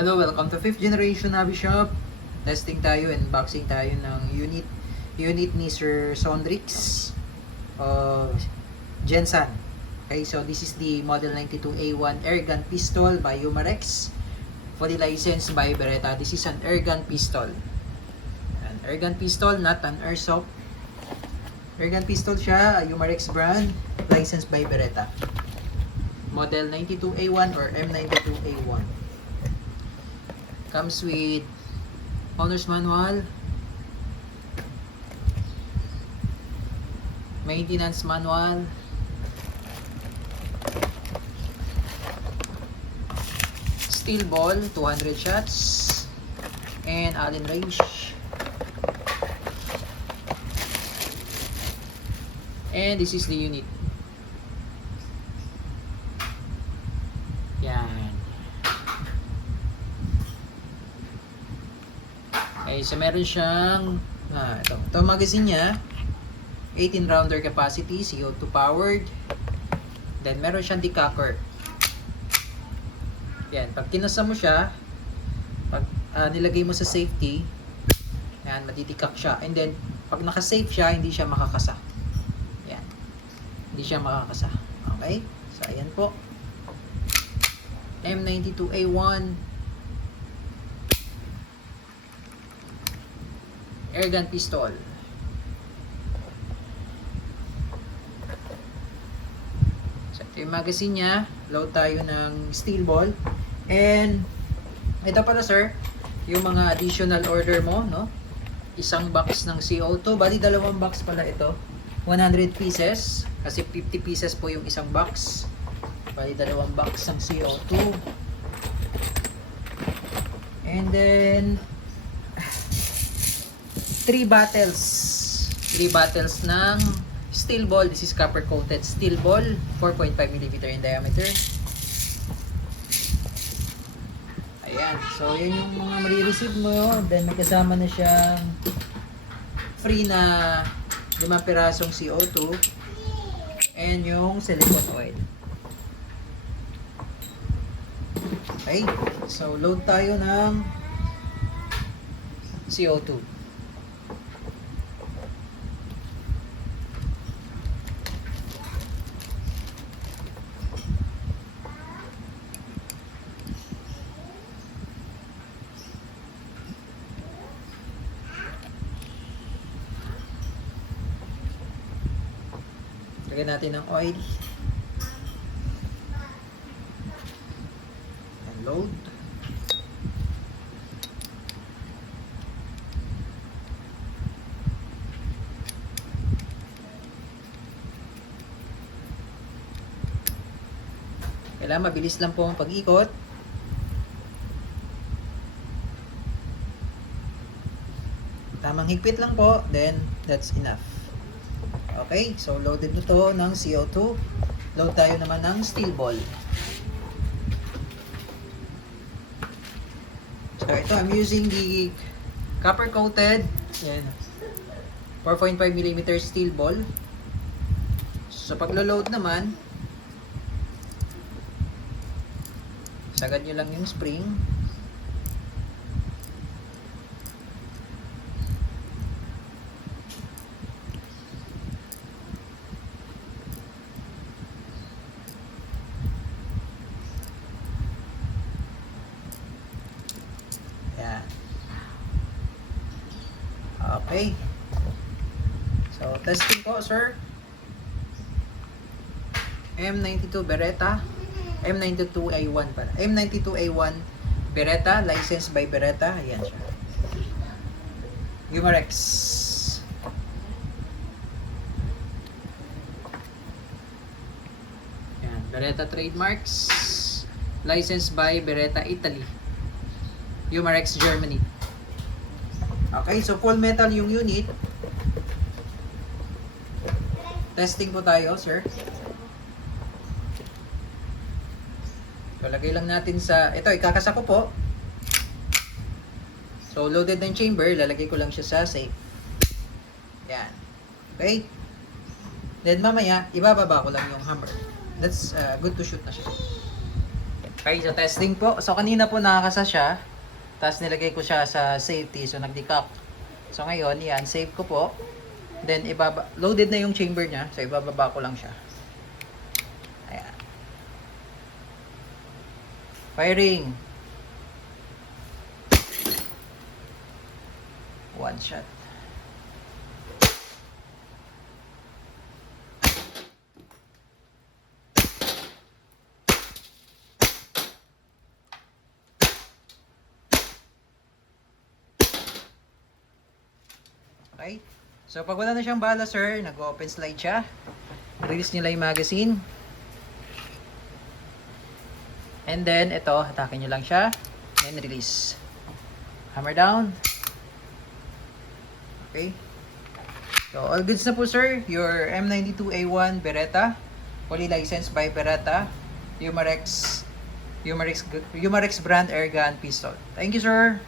Hello, welcome to 5th Generation Hobby Shop. Testing tayo, unboxing tayo ng unit ni Sir Sondrix of Gensan. Okay, so this is the Model 92A1 airgun pistol by Umarex, fully licensed by Beretta. This is an airgun pistol. An airgun pistol, not an airsoft. Airgun pistol siya, Umarex brand, licensed by Beretta. Model 92A1 or M92A1. Comes with owner's manual, maintenance manual, steel ball 200 shots, and Allen wrench. And this is the unit. Yan. Okay, so meron siyang ito magazine niya, 18 rounder capacity, CO2 powered. Then meron siyang decocker. Yan, pag kinasa mo siya, pag nilagay mo sa safety, yan, matidikak siya. And then pag naka-safe siya, hindi siya makakasa. Yan. Hindi siya makakasa. Okay? So ayan po. M92A1 airgun pistol. So ito yung magazine niya. Load tayo ng steel ball. And ito pala sir, yung mga additional order mo, no? Isang box ng CO2, bali dalawang box pala ito. 100 pieces kasi 50 pieces po yung isang box. Bali dalawang box ng CO2. And then 3 bottles ng steel ball. This is copper coated steel ball, 4.5mm in diameter. Ayan, so yan yung mga marireceive mo. Then may kasama na siyang free na 5 pirasong CO2 and yung silicone oil. Okay, so load tayo ng CO2. Lagyan natin ng oil. And load. Kailangan mabilis lang po ang pag-ikot. Tamang higpit lang po, then that's enough. Okay, so loaded na to ng CO2. Load tayo naman ng steel ball. So ito, I'm using the copper coated 4.5mm steel ball. So paglo-load naman, sagad nyo lang yung spring. Yan. Okay. So testing ko sir. M92 Beretta. M92A1 pala. M92A1 Beretta, licensed by Beretta. Ayan siya. Umarex. Ayan. Beretta trademarks. Licensed by Beretta Italy. Umarex Germany. Okay, so full metal yung unit. Testing po tayo, sir. Lagay lang natin sa, ito ikakasa ko po. So loaded ng chamber, lalagay ko lang siya sa safe. Yan. Okay. Then mamaya, ibababa ko lang yung hammer. That's good to shoot na siya. Okay, so testing po. So kanina po nakakasa siya. Tapos nilagay ko siya sa safety. So nag-decock. So ngayon, yan, save ko po. Then loaded na yung chamber niya. So ibababa ko lang siya. Ayan. Firing. One shot. Okay. So pag wala na siyang bala, sir, nag-open slide siya. Release nyo lang yung magazine. And then, ito, hatakin nyo lang siya. And release. Hammer down. Okay. So, all goods na po, sir. Your M92A1 Beretta. Fully licensed by Beretta. Umarex brand airgun pistol. Thank you, sir.